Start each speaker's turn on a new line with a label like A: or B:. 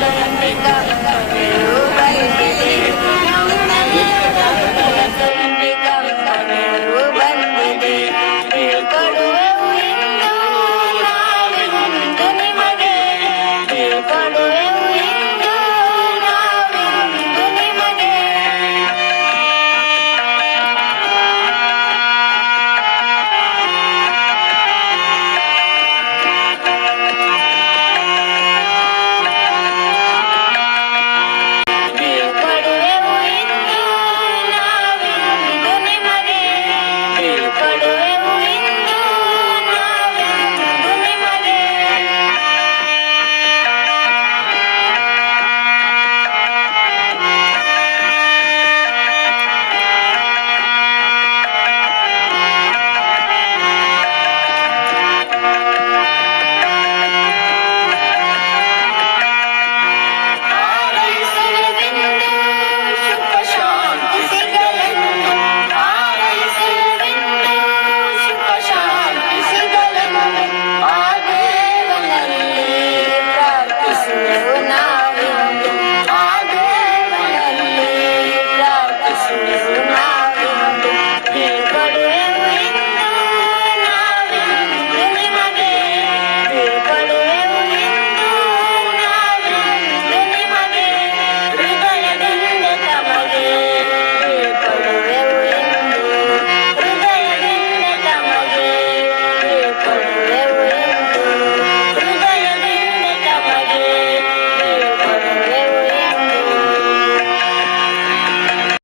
A: നെയ്യാ
B: Yes.